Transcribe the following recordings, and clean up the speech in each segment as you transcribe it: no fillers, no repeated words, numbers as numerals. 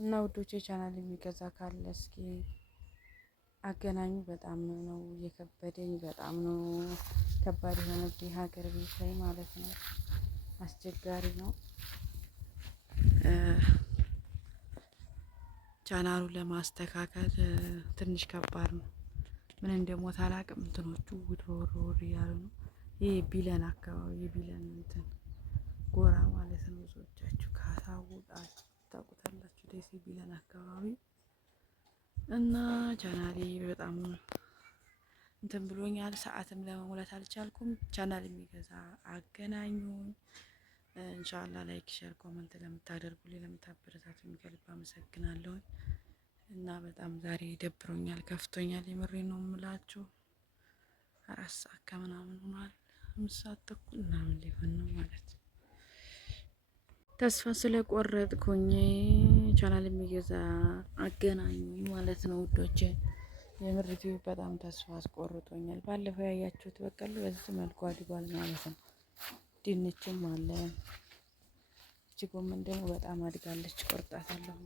እና ውዶቼ ቻናል የሚገዛ ካለ እስኪ አገናኙ። በጣም ነው የከበደኝ፣ በጣም ነው ከባድ የሆነብኝ ሀገር ቤት ላይ ማለት ነው። አስቸጋሪ ነው። ቻናሉን ለማስተካከል ትንሽ ከባድ ነው። ምን እንደሞት አላውቅም። እንትኖቹ ውርውር እያሉ ነው። ይሄ ቢለን አካባቢ የቢለን እንትን ጎራ ማለት ነው። ብዙዎቻችሁ ታውቁታላችሁ። ደሴ ቢለን አካባቢ እና ቻናሌ በጣም እንትን ብሎኛል። ሰዓትም ለመሙላት አልቻልኩም። ቻናል የሚገዛ አገናኙኝ። ኢንሻአላህ ላይክ፣ ሼር፣ ኮመንት ለምታደርጉልኝ ለምታበረታቱኝ ከልብ አመሰግናለሁ። እና በጣም ዛሬ ደብሮኛል፣ ከፍቶኛል። የምሬን ነው የምላችሁ። 4 ሰዓት ከምናምን ሆኗል። 5 ሰዓት ተኩል ምናምን ሊሆን ነው ማለት ነው። ተስፋ ስለቆረጥኩኝ ቻናል የሚገዛ አገናኙኝ ማለት ነው ውዶቼ። የምር ዩቲዩብ በጣም ተስፋ አስቆርጦኛል። ባለፈው ያያችሁት በቀል በዚህ መልኩ አድጓል ማለት ነው። ድንችም አለ። እቺ ጎመን ደግሞ በጣም አድጋለች። ቆርጣታለሁ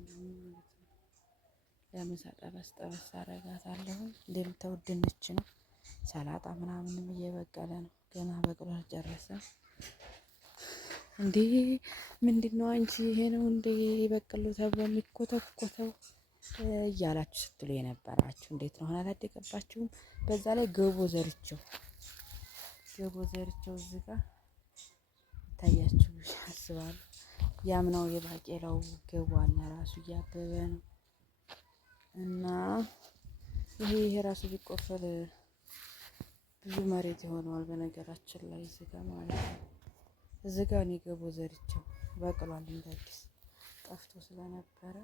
ማለት ነው። ለምሳ ጠበስ ጠበስ አረጋታለሁ። እንደምታዩት ድንች ነው። ሰላጣ ምናምንም እየበቀለ ነው። ገና በቅሎ አልጨረሰም። እንዴ ምንድነው አንቺ ይሄ ነው እንዴ በቀሎ ተብሎ የሚኮተኮተው እያላችሁ ስትሉ የነበራችሁ እንዴት ነው አላደገባችሁም? በዛ ላይ ገቦ ዘርቸው እዚህ ጋር ይታያችሁ አስባለሁ። ያምናው የባቄላው ገቦ አለ ራሱ እያበበ ነው። እና ይሄ ራሱ ቢቆፈር ብዙ መሬት ይሆነዋል። በነገራችን ላይ እዚህ ጋር ማለት ነው። እዚህ ጋር እኔ ገቦ ዘርቸው በቅሏል። እንደ አዲስ ጠፍቶ ስለነበረ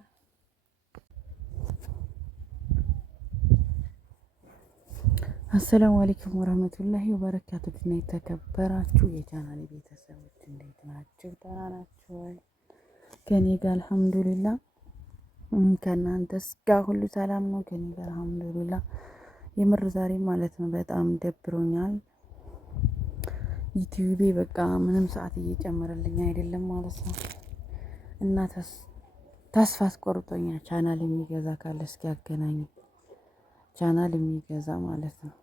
አሰላሙ አለይኩም ወራህመቱላሂ ወበረካቱ። ድና የተከበራችሁ የቻናሌ ቤተሰቦች እንዴት ናችሁ? ደህና ናችሁ ወይ? ከኔ ጋር አልሐምዱሊላህ። ከእናንተስ ጋር ሁሉ ሰላም ነው? ከኔ ጋር አልሐምዱሊላህ። የምር ዛሬ ማለት ነው በጣም ደብሮኛል። ዩቲዩቤ በቃ ምንም ሰዓት እየጨመረልኝ አይደለም ማለት ነው። እና ተስፋ አስቆርጦኛል። ቻናል የሚገዛ ካለ እስኪ ያገናኝ። ቻናል የሚገዛ ማለት ነው።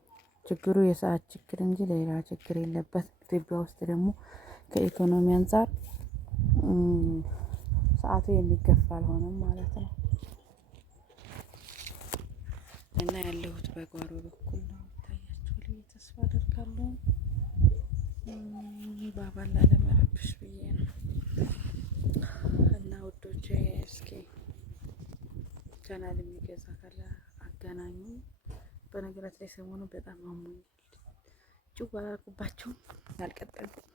ችግሩ የሰዓት ችግር እንጂ ሌላ ችግር የለበትም። ኢትዮጵያ ውስጥ ደግሞ ከኢኮኖሚ አንፃር ሰዓቱ የሚገፋ አልሆነም ማለት ነው። እና ያለሁት በጓሮ በኩል ነው። ታያችሁ ላይ ተስፋ አደርጋለሁ። ባባላ ለመረብሽ ብዬ ነው። እና ውዶቼ እስኪ ቻናል የሚገዛ ካለ አገናኙ። በነገራችን ላይ ሰሞኑ በጣም አሞኛል። ጭው አላልኩባችሁም፣ አልቀጠልኩም።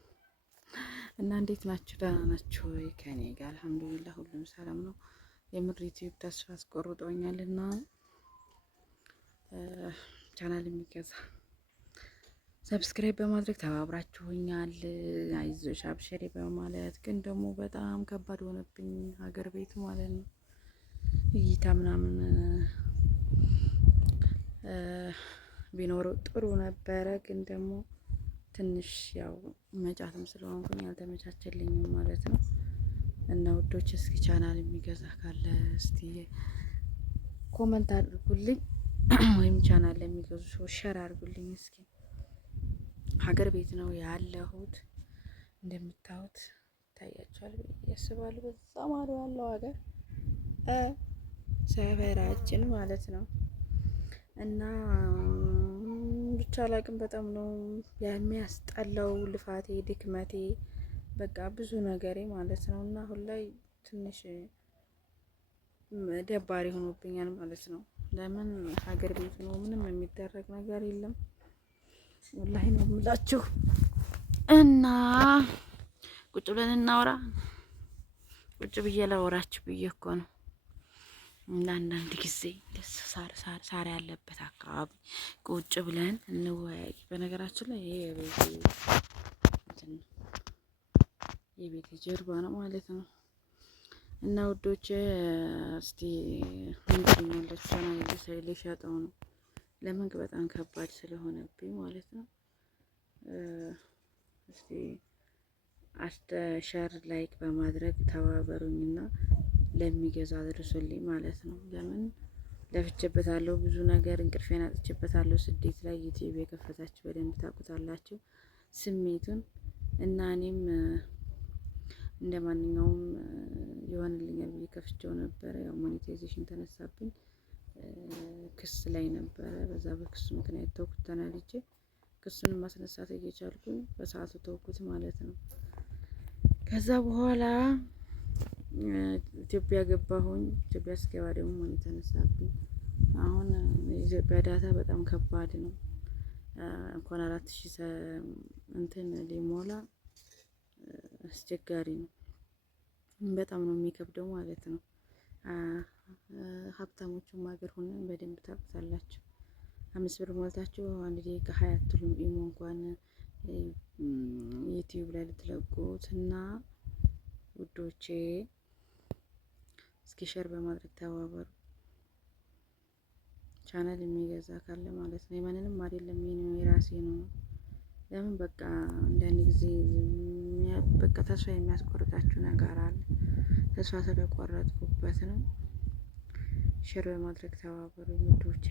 እና እንዴት ናችሁ? ደህና ናችሁ ወይ? ከኔ ጋር አልሐምዱሊላህ ሁሉም ሰላም ነው። የምር ዩቲዩብ ተስፋ አስቆርጦኛልና ቻናል የሚገዛ ሰብስክራይብ በማድረግ ተባብራችሁኛል። አይዞሽ አብሽሪ በማለት ግን ደግሞ በጣም ከባድ ሆነብኝ ሀገር ቤት ማለት ነው። እይታ ምናምን ቢኖረው ጥሩ ነበረ። ግን ደግሞ ትንሽ ያው መጫትም ስለሆንኩኝ ያልተመቻቸልኝም ማለት ነው። እና ውዶች እስኪ ቻናል የሚገዛ ካለ እስቲ ኮመንት አድርጉልኝ፣ ወይም ቻናል ለሚገዙ ሰዎች ሸር አድርጉልኝ። እስኪ ሀገር ቤት ነው ያለሁት እንደምታዩት ይታያችኋል ያስባሉ። በዛ ማዶ ያለው ሀገር ሰፈራችን ማለት ነው። እና ብቻ አላቅም በጣም ነው የሚያስጠላው ልፋቴ፣ ድክመቴ በቃ ብዙ ነገሬ ማለት ነው። እና አሁን ላይ ትንሽ ደባሪ ሆኖብኛል ማለት ነው። ለምን ሀገር ቤት ነው ምንም የሚደረግ ነገር የለም። ወላሂ ነው የምላችሁ። እና ቁጭ ብለን እናውራ። ቁጭ ብዬ ላወራችሁ ብዬ እኮ ነው። እና አንዳንድ ጊዜ ደስ ሳር ያለበት አካባቢ ቁጭ ብለን እንወያይ። በነገራችን ላይ ይሄ የቤቴ ጀርባ ነው ማለት ነው። እና ውዶች እስቲ ምንድን ነው ለቻናል ልሸጠው ነው። ለምን በጣም ከባድ ስለሆነብኝ ማለት ነው። እስቲ ሸር ላይክ በማድረግ ተባበሩኝና ለሚገዛ አድርሱልኝ ማለት ነው። ለምን ለፍቼበታለሁ፣ ብዙ ነገር እንቅልፌን አጥቼበታለሁ። ስደት ላይ ዩቲዩብ የከፈታችሁ በደንብ ታውቁታላችሁ ስሜቱን እና እኔም እንደ ማንኛውም ይሆንልኛል ብዬ ከፍቼው ነበረ። ያው ሞኔታይዜሽን ተነሳብኝ፣ ክስ ላይ ነበረ። በዛ በክሱ ምክንያት ተውኩት ተናድጄ። ክሱንም ማስነሳት እየቻልኩኝ በሰዓቱ ተውኩት ማለት ነው። ከዛ በኋላ ኢትዮጵያ ገባሁኝ። ኢትዮጵያ ስገባ ደግሞ ሞኔ ተነሳብኝ። አሁን የኢትዮጵያ ዳታ በጣም ከባድ ነው። እንኳን 4000 እንትን ሊሞላ አስቸጋሪ ነው። በጣም ነው የሚከብደው ማለት ነው። ሀብታሞቹም ሀገር ሆነን በደንብ ታውቁታላችሁ። 5 ብር ሞልታችሁ 1 ደቂቃ 20 አትሉም። ኢሞ እንኳን ዩቲዩብ ላይ ልትለቁት እና ውዶቼ እስኪ ሸር በማድረግ ተባበሩ። ቻናል የሚገዛ ካለ ማለት ነው። የማንንም አይደለም፣ የኔ የራሴ ነው። ለምን በቃ አንዳንድ ጊዜ በቃ ተስፋ የሚያስቆርጣችሁ ነገር አለ። ተስፋ ስለቆረጥኩበት ነው። ሼር በማድረግ ተባበሩ ውዶቼ።